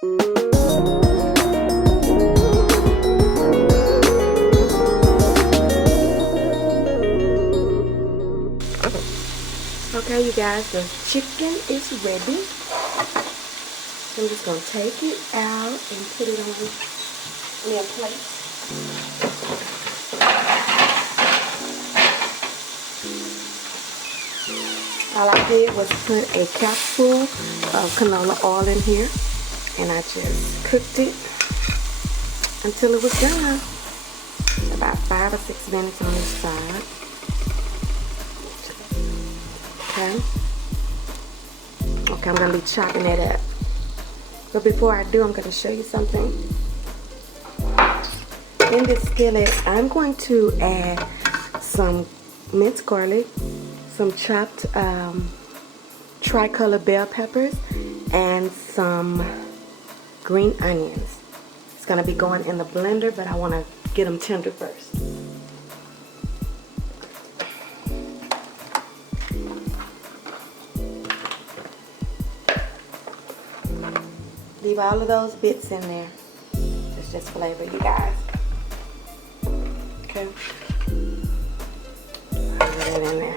Okay, you guys, the chicken is ready. I'm just gonna take it out and put it on a plate. All I did was put a capful of canola oil in here, and I just cooked it until it was done. About 5 or 6 minutes on this side. Okay, I'm going to be chopping it up. But before I do, I'm going to show you something. In this skillet, I'm going to add some minced garlic, some chopped tricolored bell peppers, and some green onions. It's going to be going in the blender, but I want to get them tender first. Leave all of those bits in there. It's just flavor, you guys. Okay. Put it in there.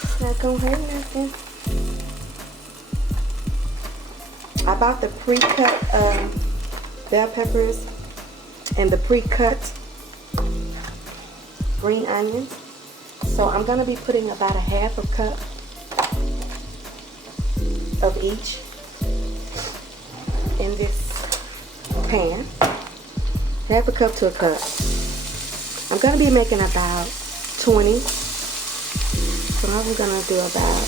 It's not gonna hurt nothing. I bought the pre-cut bell peppers and the pre-cut green onions. So I'm gonna be putting about a half a cup of each in this pan. Half a cup to a cup. I'm going to be making about 20. So I'm going to do about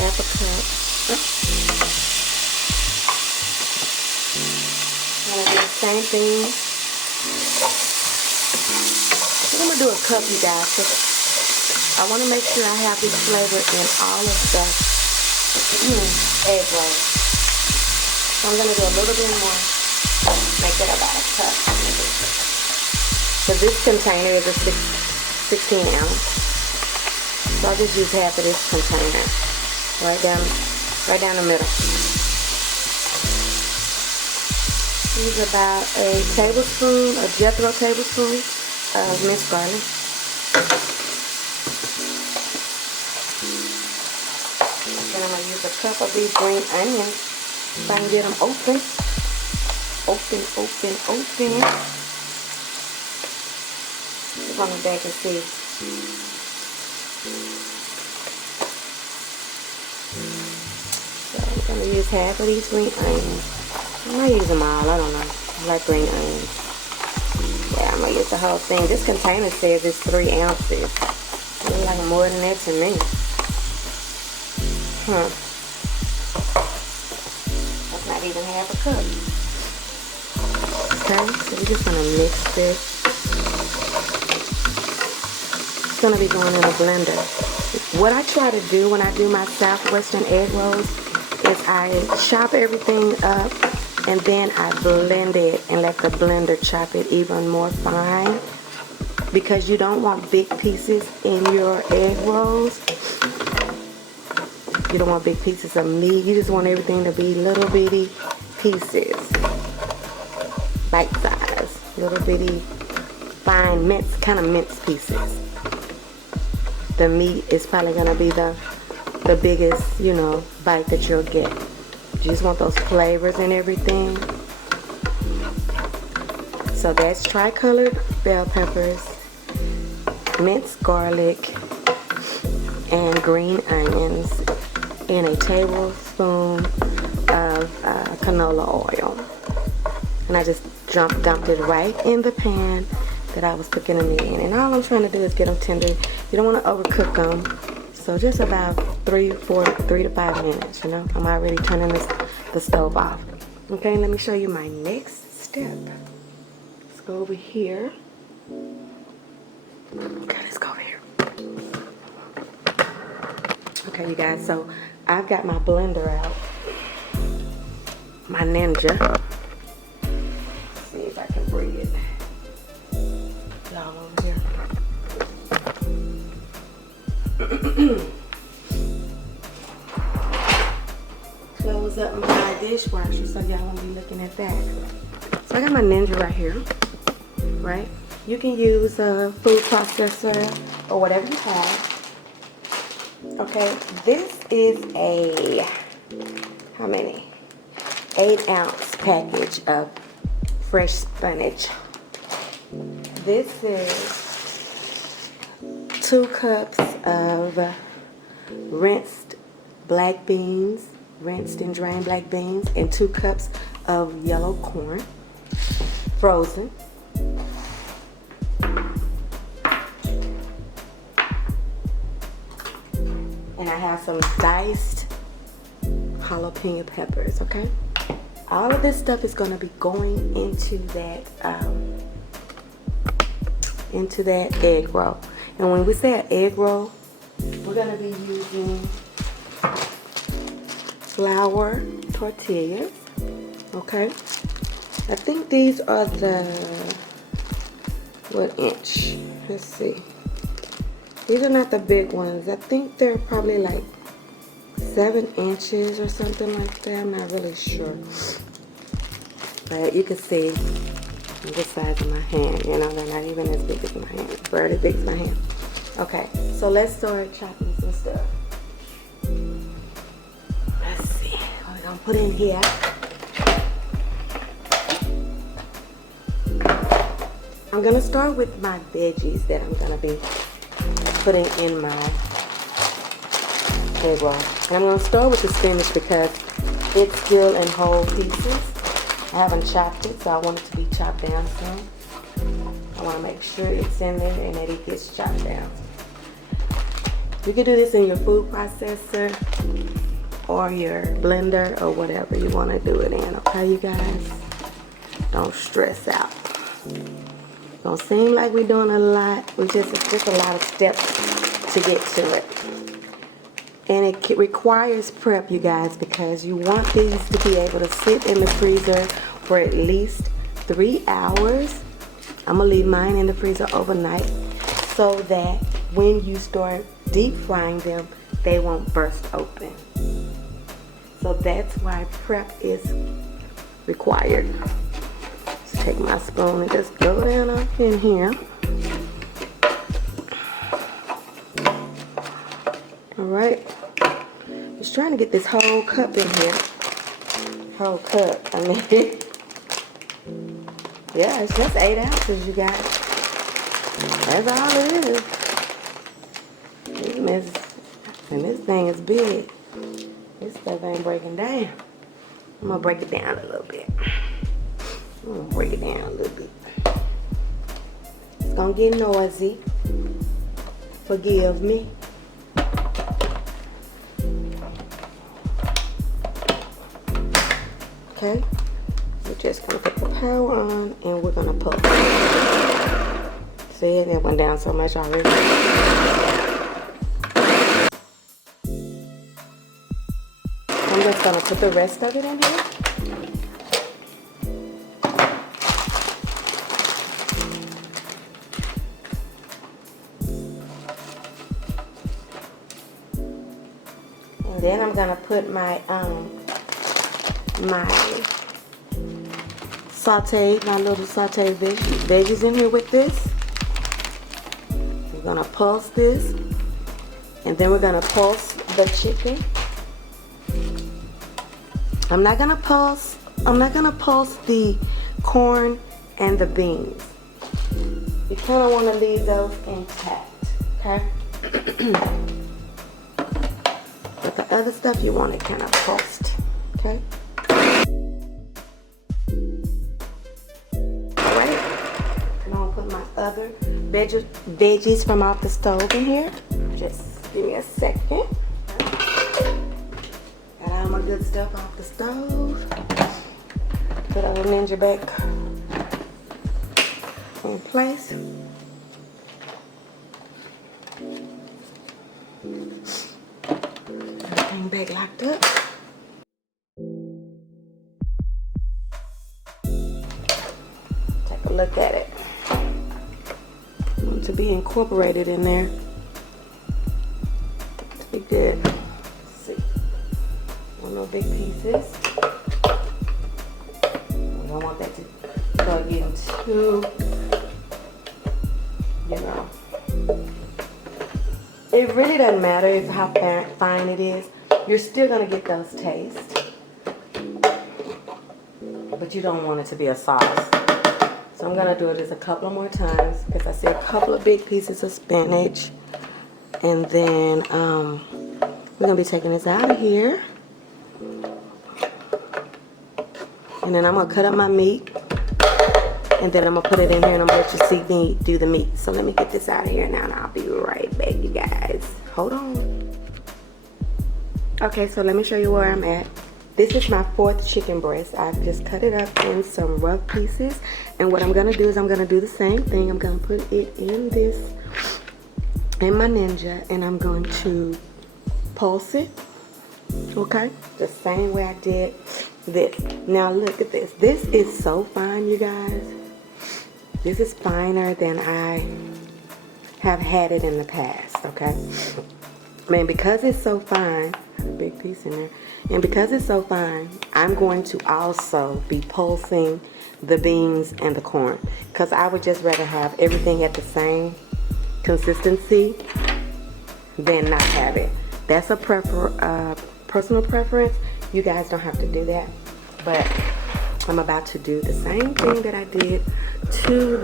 half a cup. I'm going to do the same thing. I'm going to do a cup, you guys, because I want to make sure I have this flavor in all of the egg rolls. So I'm going to do a little bit more. Make it about a cup. So this container is a 16 ounce. So I'll just use half of this container. Right down the middle. Use about a tablespoon, a Jethro tablespoon of minced garlic. Then I'm going to use a cup of these green onions if I can get them open. Open. Just on the back and see. So I'm going to use half of these green onions. I might use them all, I don't know. I like green onions. Yeah, I'm going to use the whole thing. This container says it's 3 ounces. It looks like more than that to me. That's not even half a cup. Okay, so we're just gonna mix this. It's gonna be going in a blender. What I try to do when I do my Southwestern egg rolls is I chop everything up and then I blend it and let the blender chop it even more fine, because you don't want big pieces in your egg rolls. You don't want big pieces of meat. You just want everything to be little bitty pieces. Bite size. Little bitty fine minced, kind of minced pieces. The meat is probably going to be the biggest, you know, bite that you'll get. You just want those flavors and everything. So that's tricolored bell peppers, minced garlic, and green onions in a tablespoon of canola oil. And I just dumped it right in the pan that I was cooking them in. And all I'm trying to do is get them tender. You don't want to overcook them. So just about 3 to 5 minutes, you know. I'm already turning the stove off. Okay, let me show you my next step. Let's go over here. Okay, let's go over here. Okay, you guys, so I've got my blender out. My Ninja. Let's see if I can bring it. Y'all over here. close up my dishwasher so y'all won't be looking at that. So I got my Ninja right here, right? You can use a food processor or whatever you have. Okay, this is a, how many? 8-ounce package of fresh spinach. This is 2 cups of rinsed black beans, rinsed and drained black beans, and 2 cups of yellow corn, frozen. And I have some diced jalapeno peppers, okay? All of this stuff is going to be going into that egg roll. And when we say an egg roll, we're going to be using flour tortillas, okay? I think these are the, what inch? Let's see. These are not the big ones. I think they're probably like 7 inches or something like that. I'm not really sure. But you can see the size of my hand. You know, they're not even as big as my hand. Barely big as my hand. Okay, so let's start chopping some stuff. Let's see what we're gonna put in here. I'm gonna start with my veggies that I'm gonna be putting in my egg roll. And I'm gonna start with the spinach because it's still in whole pieces. I haven't chopped it, so I want it to be chopped down soon. I want to make sure it's in there and that it gets chopped down. You can do this in your food processor or your blender or whatever you want to do it in, okay, you guys? Don't stress out. Don't seem like we're doing a lot. It's just a lot of steps to get to it. And it requires prep, you guys, because you want these to be able to sit in the freezer for at least 3 hours. I'm going to leave mine in the freezer overnight so that when you start deep frying them, they won't burst open. So that's why prep is required. Just take my spoon and just go down up in here. All right. Just trying to get this whole cup in here. Whole cup, I mean. Yeah, it's just 8 ounces, you guys. That's all it is. And this thing is big. This stuff ain't breaking down. I'm gonna break it down a little bit. It's gonna get noisy. Forgive me. Okay, we're just gonna put the power on and we're gonna pull. See, that went down so much already. I'm just gonna put the rest of it in here. And then I'm gonna put my little sauteed veggies in here with this. We're gonna pulse this, and then we're gonna pulse the chicken. I'm not gonna pulse the corn and the beans. You kind of want to leave those intact, okay? But the other stuff you want it kind of pulsed, okay? Other veggies from off the stove in here. Just give me a second. Got all my good stuff off the stove. Put our Ninja back in place. Everything back locked up. Take a look at it. To be incorporated in there. To be good. Let's see. I don't no big pieces. We don't want that to start getting too, you know. It really doesn't matter if how fine it is. You're still gonna get those tastes, but you don't want it to be a sauce. So I'm gonna do it just a couple more times because I see a couple of big pieces of spinach, and then we're gonna be taking this out of here, and then I'm gonna cut up my meat, and then I'm gonna put it in here, and I'm gonna let you see me do the meat. So let me get this out of here now, and I'll be right back, you guys. Hold on. Okay, so let me show you where I'm at. This is my 4th chicken breast. I've just cut it up in some rough pieces. And what I'm gonna do is I'm gonna do the same thing. I'm gonna put it in my Ninja, and I'm going to pulse it, okay? The same way I did this. Now look at this. This is so fine, you guys. This is finer than I have had it in the past, okay? Man, because it's so fine, a big piece in there, and because it's so fine, I'm going to also be pulsing the beans and the corn, because I would just rather have everything at the same consistency than not have it. That's a personal preference. You guys don't have to do that, but I'm about to do the same thing that I did to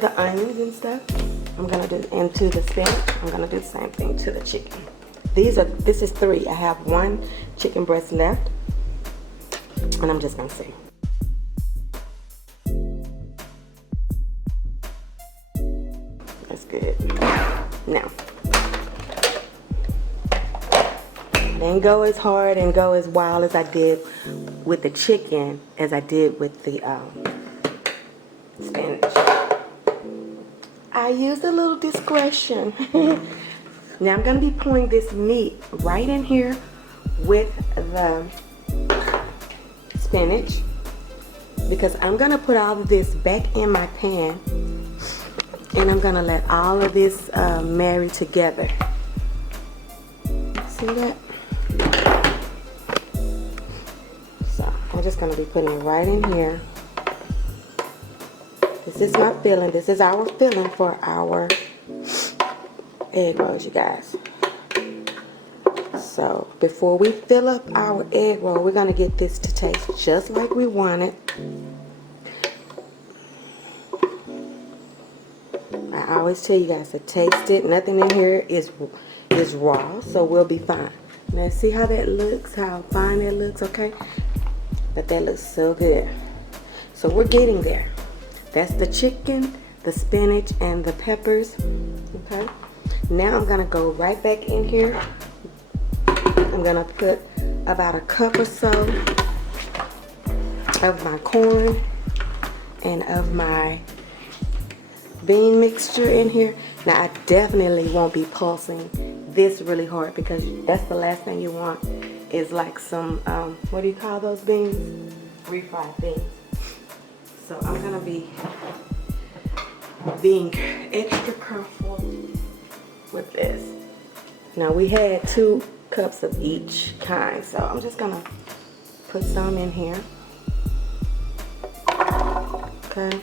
the onions and stuff. I'm gonna do, and to the spinach, I'm gonna do the same thing to the chicken. This is 3. I have 1 chicken breast left, and I'm just gonna see. That's good. Now, I didn't go as hard and go as wild as I did with the chicken as I did with the spinach. I used a little discretion. Now I'm gonna be pouring this meat right in here with the spinach, because I'm gonna put all of this back in my pan, and I'm gonna let all of this marry together. See that? So I'm just gonna be putting it right in here. This is my filling. This is our filling for our egg rolls, you guys. So before we fill up our egg roll, we're gonna get this to taste just like we want it. I always tell you guys to taste it. Nothing in here is raw, so we'll be fine. Now see how that looks, how fine that looks, okay? But that looks so good. So we're getting there. That's the chicken, the spinach, and the peppers, okay? Now I'm gonna go right back in here. I'm gonna put about a cup or so of my corn and of my bean mixture in here. Now I definitely won't be pulsing this really hard, because that's the last thing you want is like some, what do you call those beans? Refried beans. So I'm gonna be being extra careful with this. Now we had 2 cups of each kind, so I'm just gonna put some in here. Okay.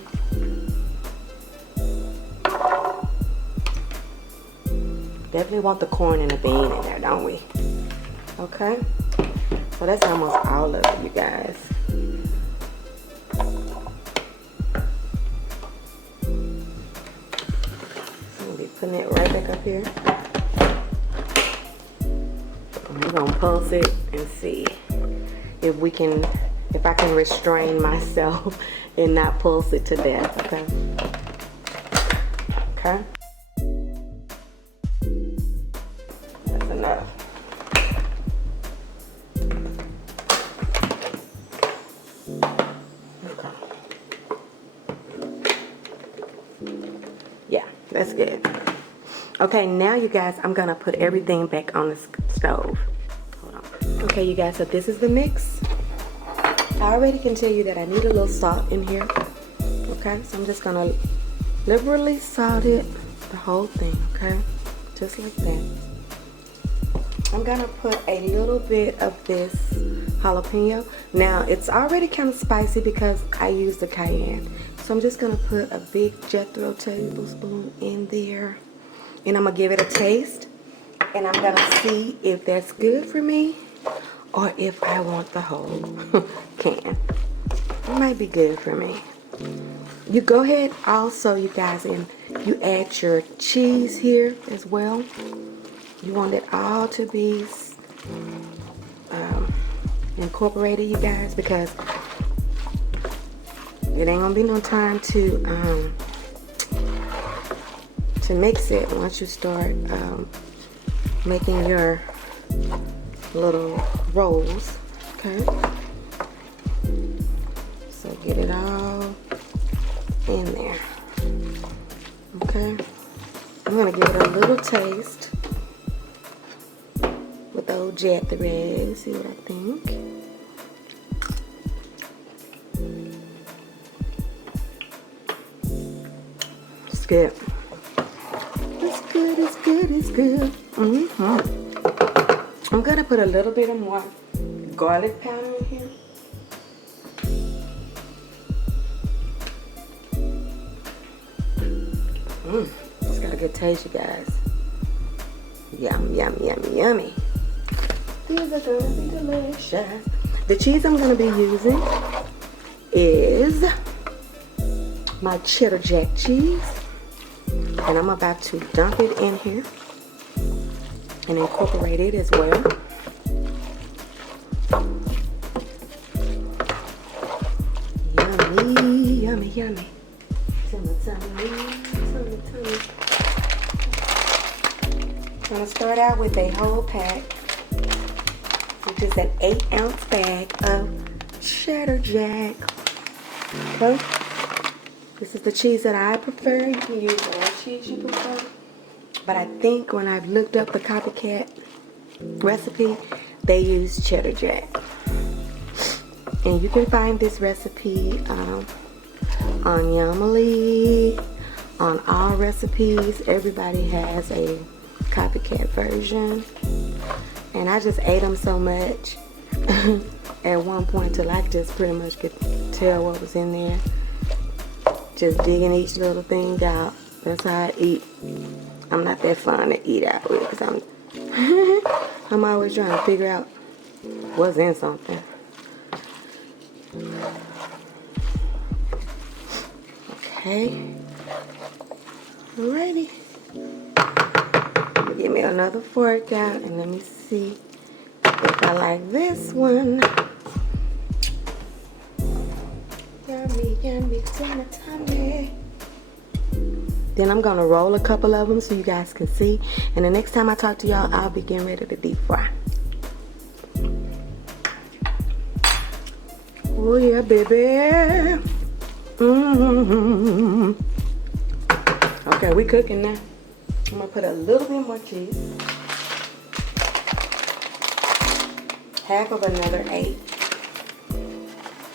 Definitely want the corn and the bean in there, don't we? Okay. So that's almost all of it, you guys. Putting it right back up here. I'm gonna pulse it and see if I can restrain myself and not pulse it to death, okay? Okay? That's enough. Okay. Yeah, that's good. Okay, now you guys, I'm gonna put everything back on the stove. Hold on. Okay, you guys, so this is the mix. I already can tell you that I need a little salt in here. Okay, so I'm just gonna liberally salted the whole thing, okay? Just like that. I'm gonna put a little bit of this jalapeno. Now, it's already kind of spicy because I used the cayenne. So I'm just gonna put a big Jethro tablespoon in there. And I'm gonna give it a taste. And I'm gonna see if that's good for me or if I want the whole can. It might be good for me. You go ahead also, you guys, and you add your cheese here as well. You want it all to be incorporated, you guys, because it ain't gonna be no time to mix it once you start making your little rolls, okay? So get it all in there, okay? I'm gonna give it a little taste with old Jethro, see what I think. It's good. It's good, it's good, it's good. I'm gonna put a little bit of more garlic powder in here. It's got a good taste, you guys. Yum, yum, yummy, yummy. These are gonna be delicious. The cheese I'm gonna be using is my cheddar jack cheese. And I'm about to dump it in here and incorporate it as well. Yummy, yummy, yummy. Tummy, tummy, tummy, tummy. I'm gonna start out with a whole pack, which is an 8-ounce bag of cheddar jack. Okay. This is the cheese that I prefer. You can use whatever cheese you prefer. But I think when I've looked up the Copycat recipe, they use cheddar jack. And you can find this recipe on Yumily, on all recipes. Everybody has a Copycat version. And I just ate them so much at one point till I just pretty much could tell what was in there. Just digging each little thing out. That's how I eat. I'm not that fun to eat out with because I'm always trying to figure out what's in something. Okay. Alrighty. Give me another fork out and let me see if I like this one. Yummy, yummy, tummy, tummy. Then I'm gonna roll a couple of them so you guys can see. And the next time I talk to y'all, I'll be getting ready to deep fry. Oh yeah, baby. Okay, we cooking now. I'm gonna put a little bit more cheese. Half of another 8.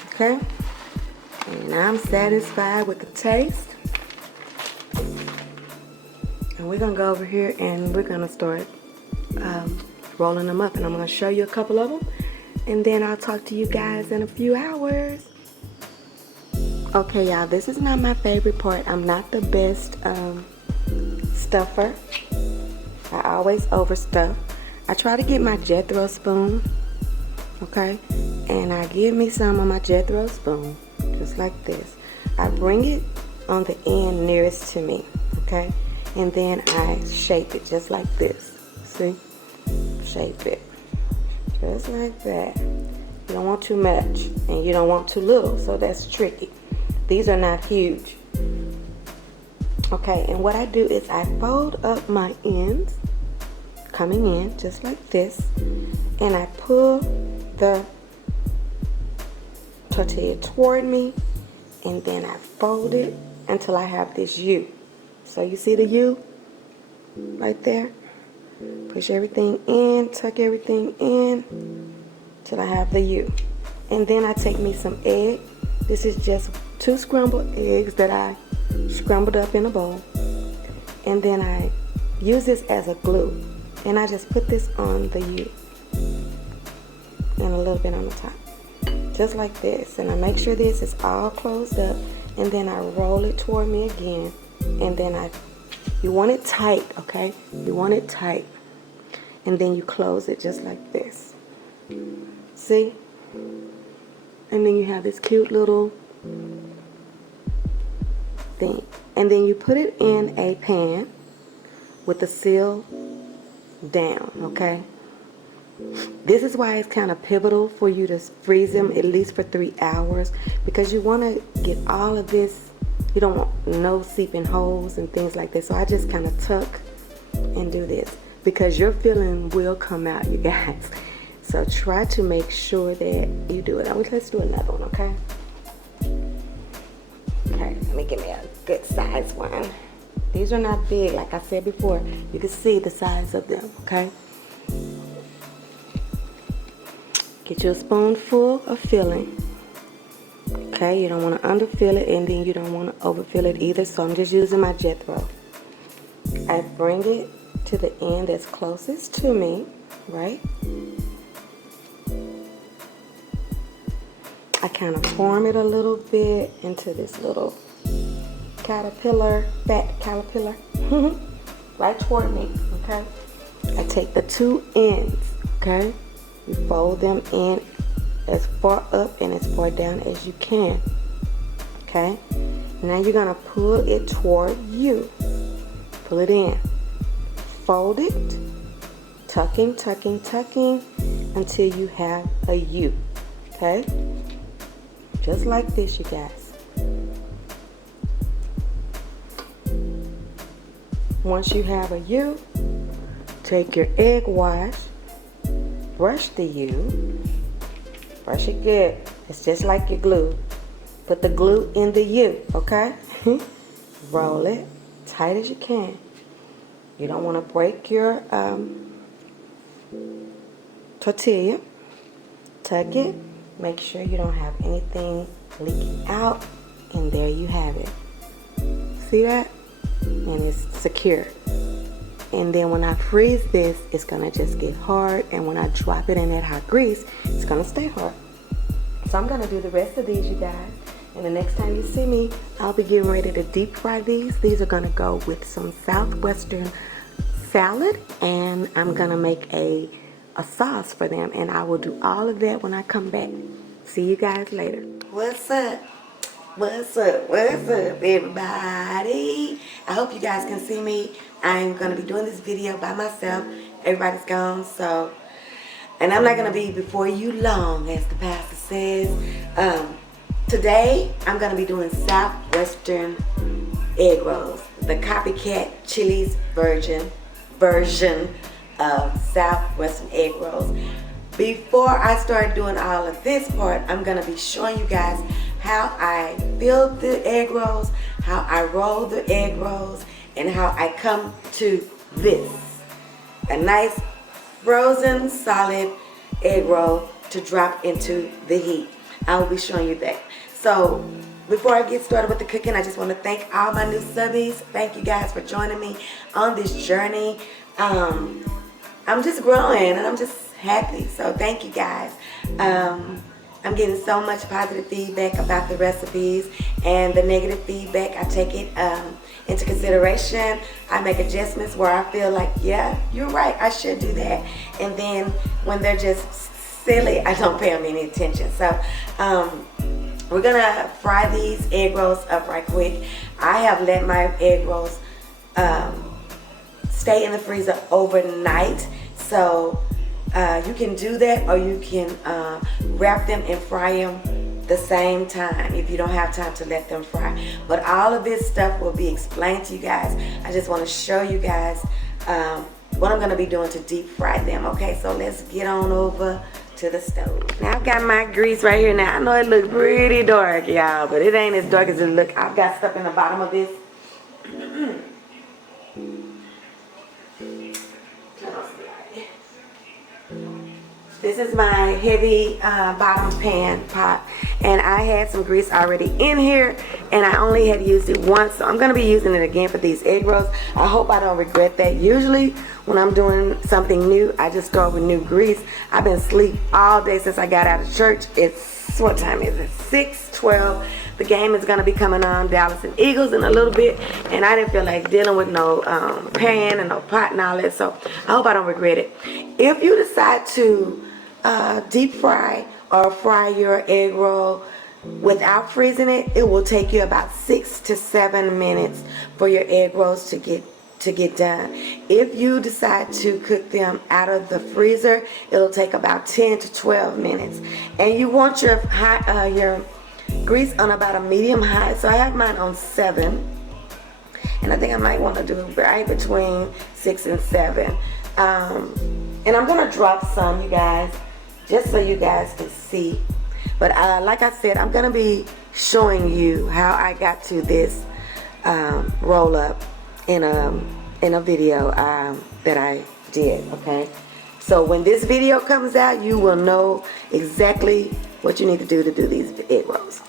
Okay. And I'm satisfied with the taste. And we're gonna go over here and we're gonna start rolling them up. And I'm gonna show you a couple of them. And then I'll talk to you guys in a few hours. Okay, y'all, this is not my favorite part. I'm not the best stuffer. I always overstuff. I try to get my Jethro spoon, okay? And I give me some on my Jethro spoon, just like this. I bring it on the end nearest to me, okay? And then I shape it just like this. See? Shape it. Just like that. You don't want too much and you don't want too little, so that's tricky. These are not huge. Okay, and what I do is I fold up my ends, coming in just like this, and I pull the tortilla toward me, and then I fold it until I have this U. So you see the U right there? Push everything in, tuck everything in till I have the U. And then I take me some egg. This is just 2 scrambled eggs that I scrambled up in a bowl. And then I use this as a glue. And I just put this on the U. And a little bit on the top. Just like this. And I make sure this is all closed up. And then I roll it toward me again. And then you want it tight, okay? You want it tight. And then you close it just like this. See? And then you have this cute little thing. And then you put it in a pan with the seal down, okay? This is why it's kind of pivotal for you to freeze them at least for 3 hours, because you want to get all of this. You don't want no seeping holes and things like this. So I just kind of tuck and do this, because your filling will come out, you guys. So try to make sure that you do it. Let's do another one, okay? Okay, let me give me a good size one. These are not big, like I said before. You can see the size of them, okay? Get you a spoonful of filling. Okay, you don't want to underfill it, and then you don't want to overfill it either. So I'm just using my jet throw. I bring it to the end that's closest to me, right? I kind of form it a little bit into this little caterpillar, fat caterpillar, right toward me, okay? I take the two ends, okay? You fold them in as far up and as far down as you can, okay? Now you're gonna pull it toward you. Pull it in. Fold it, tucking, tucking, tucking until you have a U, okay? Just like this, you guys. Once you have a U, take your egg wash, brush the U, brush it good. It's just like your glue. Put the glue in the U, okay? Roll it tight as you can. You don't want to break your tortilla. Tuck it. Make sure you don't have anything leaking out. And there you have it. See that? And it's secure. And then when I freeze this, it's going to just get hard. And when I drop it in that hot grease, it's going to stay hard. So I'm going to do the rest of these, you guys. And the next time you see me, I'll be getting ready to deep fry these. These are going to go with some Southwestern salad. And I'm going to make a sauce for them. And I will do all of that when I come back. See you guys later. What's up? What's up? What's up, everybody? I hope you guys can see me. I'm going to be doing this video by myself. Everybody's gone, so. And I'm not going to be before you long, as the pastor says. Today, I'm going to be doing Southwestern egg rolls. The Copycat Chili's version of Southwestern egg rolls. Before I start doing all of this part, I'm going to be showing you guys how I build the egg rolls, how I roll the egg rolls, and how I come to this. A nice frozen solid egg roll to drop into the heat. I will be showing you that. So before I get started with the cooking, I just want to thank all my new subbies. Thank you guys for joining me on this journey. I'm just growing and I'm just happy. So thank you guys. I'm getting so much positive feedback about the recipes, and the negative feedback, I take it into consideration. I make adjustments where I feel like, yeah, you're right, I should do that. And then when they're just silly, I don't pay them any attention. So we're gonna fry these egg rolls up right quick. I have let my egg rolls stay in the freezer overnight. So you can do that, or you can wrap them and fry them the same time if you don't have time to let them fry. But all of this stuff will be explained to you guys. I just want to show you guys what I'm going to be doing to deep fry them. Okay, so let's get on over to the stove. Now I've got my grease right here. Now I know it looks pretty dark, y'all, but it ain't as dark as it look. I've got stuff in the bottom of this. This is my heavy bottom pan pot, and I had some grease already in here, and I only had used it once, so I'm going to be using it again for these egg rolls. I hope I don't regret that. Usually when I'm doing something new, I just go with new grease. I've been asleep all day since I got out of church. It's, what time is it? 6:12. The game is going to be coming on, Dallas and Eagles, in a little bit, and I didn't feel like dealing with no pan and no pot and all that, so I hope I don't regret it. If you decide to deep fry or fry your egg roll without freezing it, it will take you about 6 to 7 minutes for your egg rolls to get done. If you decide to cook them out of the freezer, it'll take about 10 to 12 minutes. And you want your grease on about a medium high, so I have mine on 7, and I think I might want to do right between 6 and 7. And I'm gonna drop some, you guys, just so you guys can see. But like I said, I'm gonna be showing you how I got to this roll up in a video that I did. Okay, so when this video comes out, you will know exactly what you need to do these egg rolls.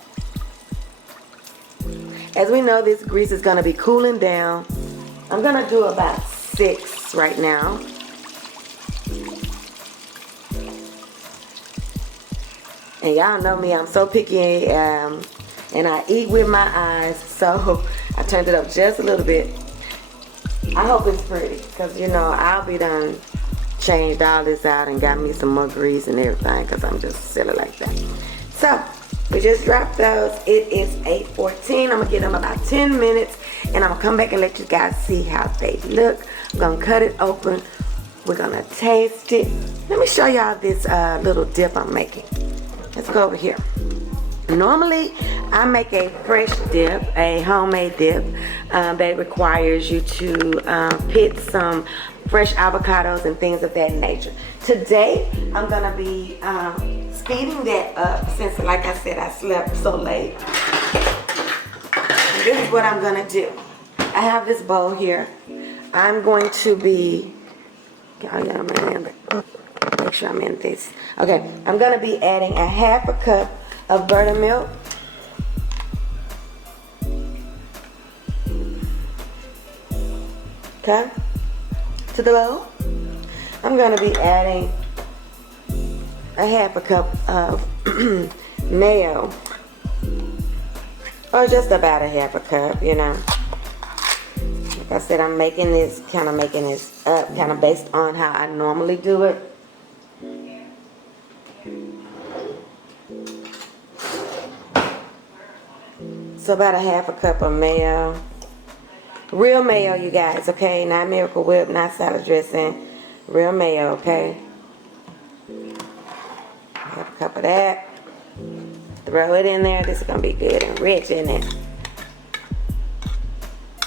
As we know, this grease is going to be cooling down. I'm going to do about 6 right now. And y'all know me, I'm so picky, and I eat with my eyes, so I turned it up just a little bit. I hope it's pretty, because you know, I'll be done changed all this out and got me some more grease and everything, because I'm just silly like that. So we just dropped those. It is 8:14. I'm gonna give them about 10 minutes, and I'm gonna come back and let you guys see how they look. I'm gonna cut it open. We're gonna taste it. Let me show y'all this little dip I'm making. Let's go over here. Normally I make a fresh dip, a homemade dip that requires you to pit some fresh avocados and things of that nature. Today I'm gonna be speeding that up, since like I said, I slept so late. And this is what I'm gonna do. I have this bowl here. I'm going to be, make sure I'm in this. Okay, I'm gonna be adding a half a cup of buttermilk. Okay, to the bowl. I'm gonna be adding a half a cup of mayo, or just about a half a cup, you know. Like I said, I'm making this up, kind of based on how I normally do it. So about a half a cup of mayo. Real mayo, you guys, okay? Not Miracle Whip, not salad dressing. Real mayo, okay? Half a cup of that. Throw it in there. This is going to be good and rich, isn't it?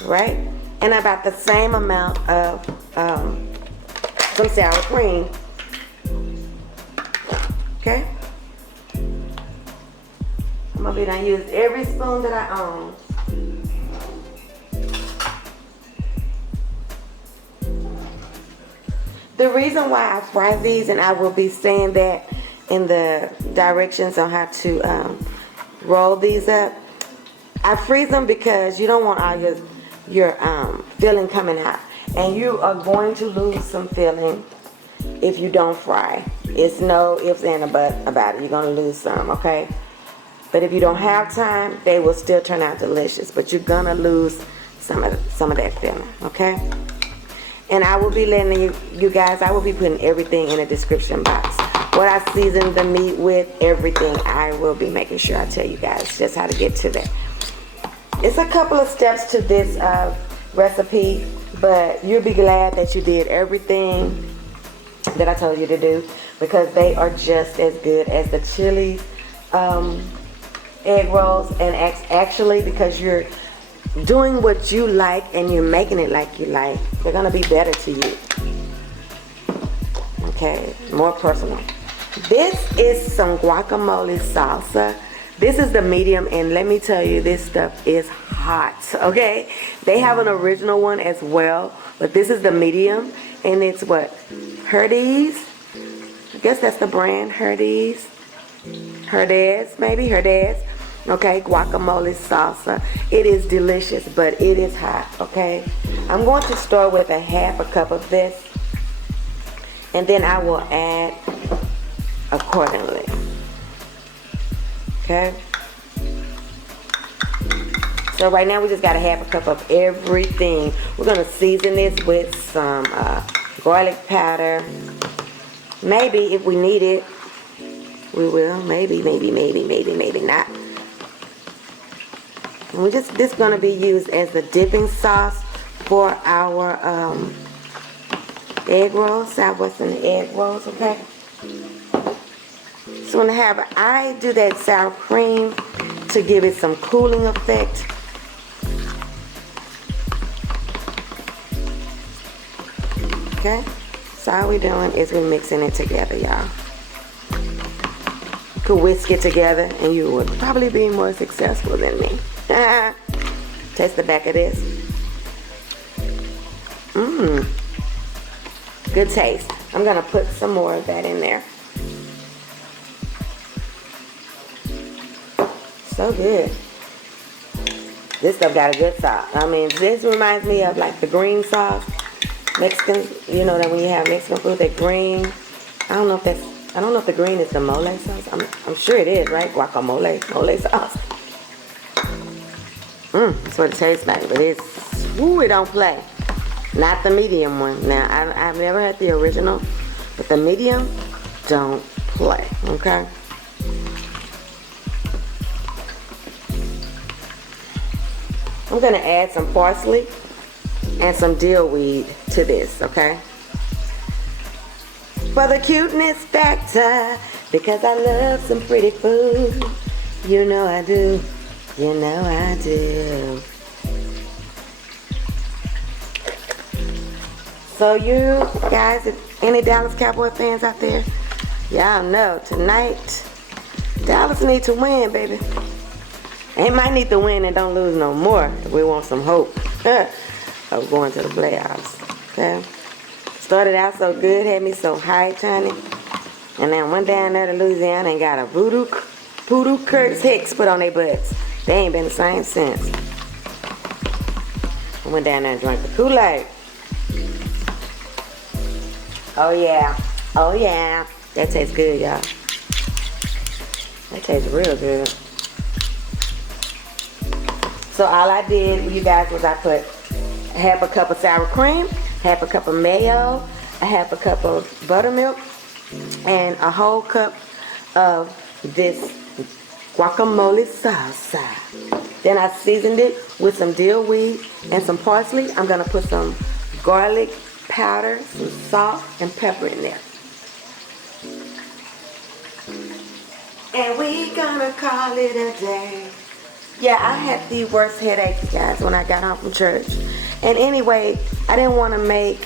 Right? And about the same amount of some sour cream. Okay? I'm going to be done use every spoon that I own. The reason why I fry these, and I will be saying that in the directions on how to roll these up, I freeze them because you don't want all your filling coming out, and you are going to lose some filling if you don't fry. It's no ifs and a but about it. You're going to lose some, okay? But if you don't have time, they will still turn out delicious, but you're going to lose some of that filling, okay? And I will be letting you guys, I will be putting everything in the description box. What I season the meat with, everything, I will be making sure I tell you guys just how to get to that. It's a couple of steps to this recipe, but you'll be glad that you did everything that I told you to do, because they are just as good as the chili egg rolls. And actually, because you're doing what you like and you're making it like you like, they're gonna be better to you. Okay, more personal. This is some guacamole salsa. This is the medium, and let me tell you, this stuff is hot, okay? They have an original one as well, but this is the medium, and it's what? Herdez I guess that's the brand, Herdez. Herdez, maybe Herdez. Okay, guacamole salsa. It is delicious, but it is hot, okay? I'm going to start with a half a cup of this, and then I will add accordingly. Okay? So right now we just got a half a cup of everything. We're going to season this with some garlic powder. Maybe if we need it, we will. Maybe not. And this is going to be used as the dipping sauce for our egg rolls, Southwestern egg rolls, okay? So I do that sour cream to give it some cooling effect. Okay? So all we're doing is we're mixing it together, y'all. You could whisk it together and you would probably be more successful than me. Taste the back of this. Good taste. I'm gonna put some more of that in there. So good. This stuff got a good sauce. I mean, this reminds me of like the green sauce. Mexican, you know that when you have Mexican food, that green. I don't know if the green is the mole sauce. I'm sure it is, right? Guacamole, mole sauce. That's what it tastes like, but it don't play. Not the medium one. Now, I've never had the original, but the medium don't play, okay? I'm gonna add some parsley and some dill weed to this, okay? For the cuteness factor, because I love some pretty food. You know I do. You know I do. So you guys, any Dallas Cowboy fans out there, y'all know tonight Dallas need to win, baby. They might need to win and don't lose no more if we want some hope of going to the playoffs. Okay? Started out so good, had me so hyped, honey. And then went down there to Louisiana and got a voodoo curse Hicks put on their butts. They ain't been the same since. I went down there and drank the Kool-Aid. Oh yeah. Oh yeah. That tastes good, y'all. That tastes real good. So all I did, you guys, was I put half a cup of sour cream, half a cup of mayo, a half a cup of buttermilk, and a whole cup of this guacamole salsa. Then I seasoned it with some dill weed and some parsley. I'm gonna put some garlic powder, some salt, and pepper in there. And we gonna call it a day. Yeah, I had the worst headaches, guys, when I got home from church. And anyway, I didn't want to make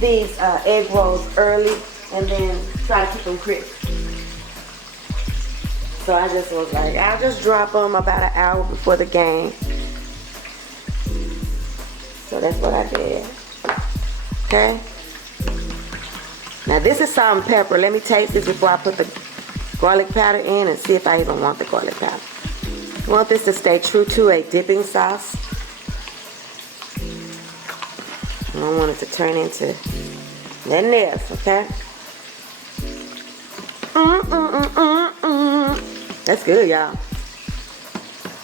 these egg rolls early and then try to keep them crisp. So I just was like, I'll just drop them about an hour before the game. So that's what I did. Okay? Now this is salt and pepper. Let me taste this before I put the garlic powder in and see if I even want the garlic powder. I want this to stay true to a dipping sauce. I don't want it to turn into nothing else, okay? That's good, y'all.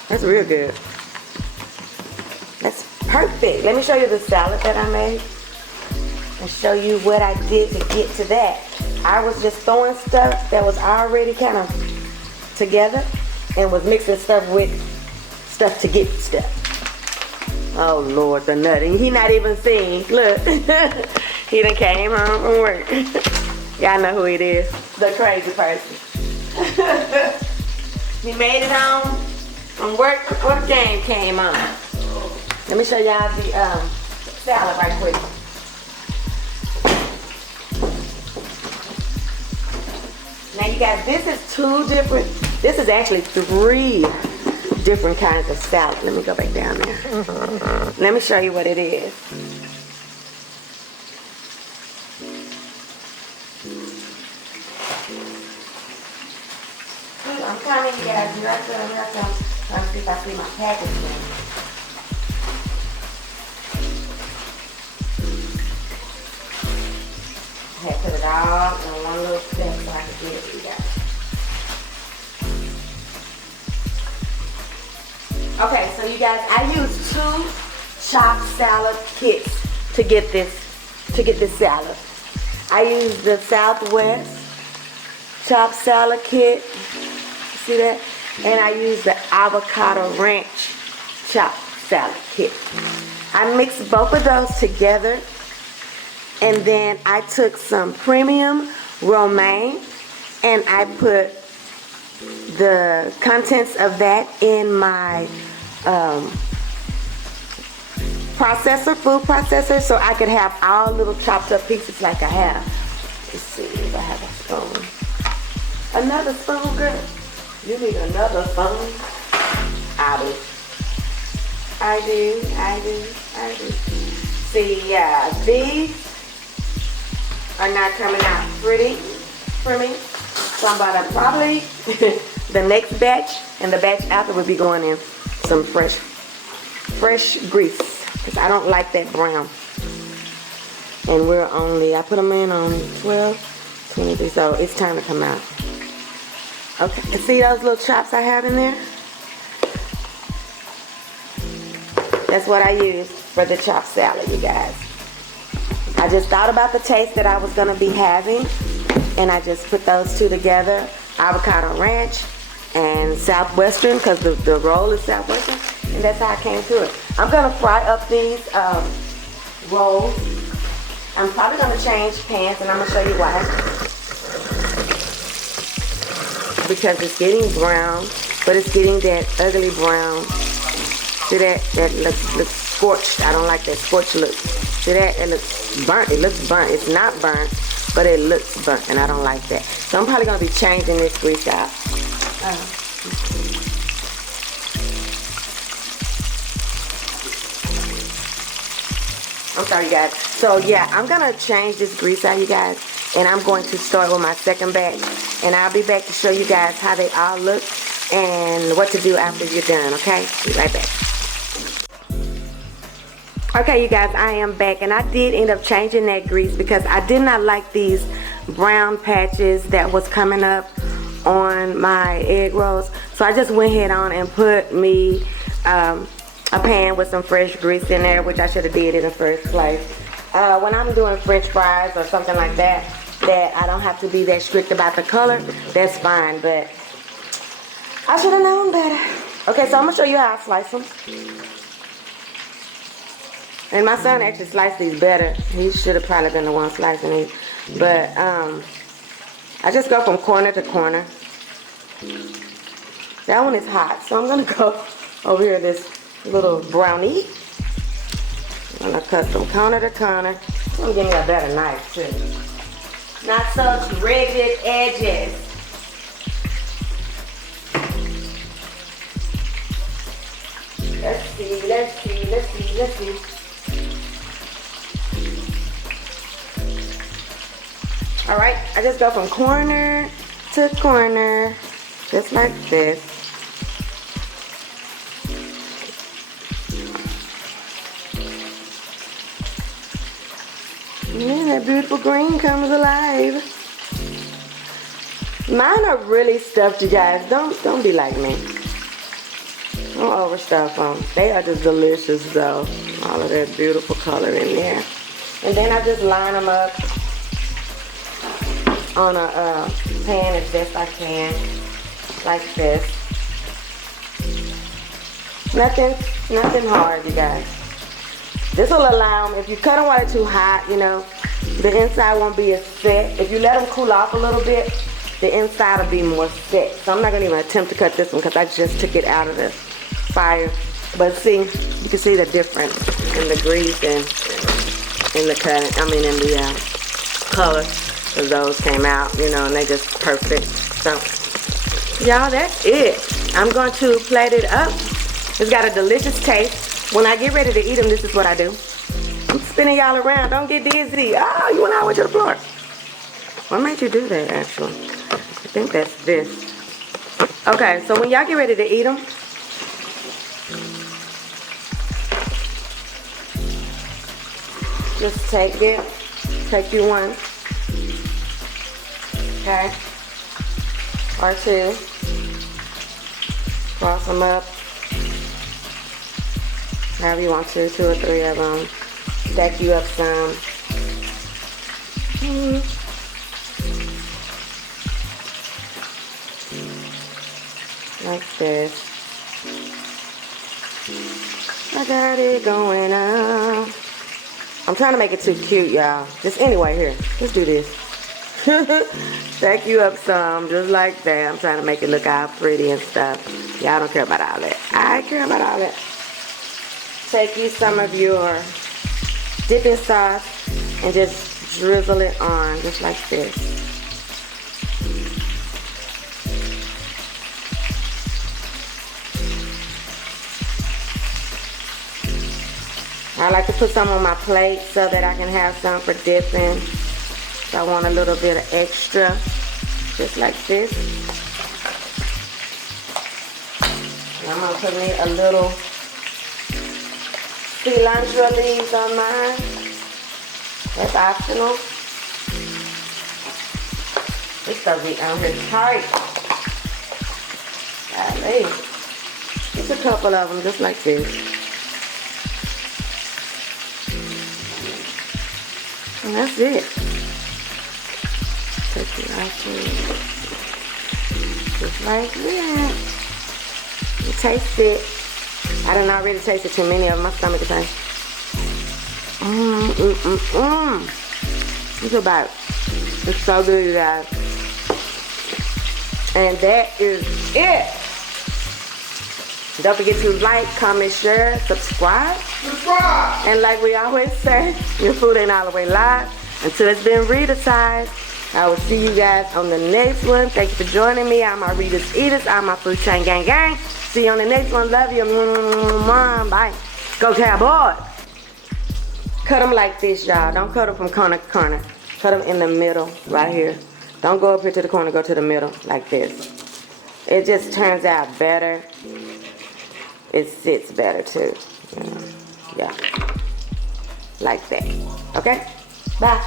That's real good. That's perfect. Let me show you the salad that I made and show you what I did to get to that. I was just throwing stuff that was already kind of together and was mixing stuff with stuff to get stuff. Oh Lord, the nut. And he not even seen. Look. He done came home from work. Y'all know who it is. The crazy person. He made it home from work before the game came on. Let me show y'all the salad right quick. Now you guys, this is actually 3 different kinds of salad. Let me go back down there. Let me show you what it is. Trying to see if I see my package now. I had to put it all in one little step so I could get it to you guys. Okay, so you guys, I used 2 chopped salad kits to get this salad. I used the Southwest chopped salad kit. See that? And I used the avocado ranch chopped salad kit. I mixed both of those together, and then I took some premium romaine and I put the contents of that in my food processor, so I could have all little chopped up pieces like I have. Let's see if I have a spoon. Another spoon, girl? You need another spoon? I do. See, yeah, these are not coming out pretty for me. So I'm about to probably, the next batch and the batch after will be going in some fresh grease, because I don't like that brown. And I put them in on 12, 23, so it's time to come out. Okay, see those little chops I have in there? That's what I used for the chopped salad, you guys. I just thought about the taste that I was gonna be having, and I just put those 2 together, avocado ranch and Southwestern, because the roll is Southwestern, and that's how I came to it. I'm gonna fry up these rolls. I'm probably gonna change pans, and I'm gonna show you why. Because it's getting brown, but it's getting that ugly brown. See that? That looks scorched. I don't like that scorched look. See that? It looks burnt. It looks burnt. It's not burnt, but it looks burnt, and I don't like that. So I'm probably gonna be changing this grease out. I'm sorry, you guys. So yeah, I'm gonna change this grease out, you guys, and I'm going to start with my second batch, and I'll be back to show you guys how they all look and what to do after you're done. Okay, be right back. Okay, you guys, I am back, and I did end up changing that grease because I did not like these brown patches that was coming up on my egg rolls. So I just went ahead on and put me a pan with some fresh grease in there, which I should have did in the first place. When I'm doing French fries or something like that I don't have to be that strict about the color, that's fine, but I should have known better. Okay, so I'm gonna show you how I slice them. And my son actually sliced these better. He should have probably been the one slicing these. But I just go from corner to corner. That one is hot, so I'm gonna go over here this little brownie. I'm gonna cut from corner to corner. I'm getting a better knife too. Not such rigid edges. Let's see. All right, I just go from corner to corner, just like this. Yeah, that beautiful green comes alive. Mine are really stuffed, you guys. Don't be like me. Don't overstuff them. They are just delicious though. All of that beautiful color in there. And then I just line them up on a pan as best I can, like this. Nothing hard, you guys. This will allow them, if you cut them while they're too hot, you know, the inside won't be as set. If you let them cool off a little bit, the inside will be more set. So I'm not gonna even attempt to cut this one because I just took it out of the fire. But see, you can see the difference in the grease and in the cut. I mean, in the color. Because those came out, you know, and they just perfect. So, y'all, that's it. I'm going to plate it up. It's got a delicious taste. When I get ready to eat them, this is what I do. I'm spinning y'all around. Don't get dizzy. Oh, you went all the way to the floor. What made you do that, actually? I think that's this. Okay, so when y'all get ready to eat them, just take you one, okay, or two, cross them up, however you want to, 2 or 3 of them, stack you up some. Like this. I got it going up. I'm trying to make it too cute, y'all. Just anyway, here. Let's do this. Stack you up some, just like that. I'm trying to make it look all pretty and stuff. Y'all don't care about all that. I care about all that. Take you some of your dipping sauce and just drizzle it on, just like this. I like to put some on my plate so that I can have some for dipping. So I want a little bit of extra, just like this. And I'm gonna put me a little cilantro leaves on mine. That's optional. This stuff be on here tight. Golly. Just a couple of them, just like this. And that's it. Take it out here. Just like that. You taste it. I done already tasted too many of them. My stomach is saying, Look about it. It's so good, you guys. And that is it. Don't forget to like, comment, share, subscribe. And like we always say, your food ain't all the way live until it's been RitasEatas. I will see you guys on the next one. Thank you for joining me. I'm my RitasEatas. I'm my food chain gang gang. See you on the next one. Love you. Bye. Go Cowboys. Cut them like this, y'all. Don't cut them from corner to corner. Cut them in the middle, right here. Don't go up here to the corner. Go to the middle, like this. It just turns out better. It sits better too. Yeah. Like that. Okay? Bye.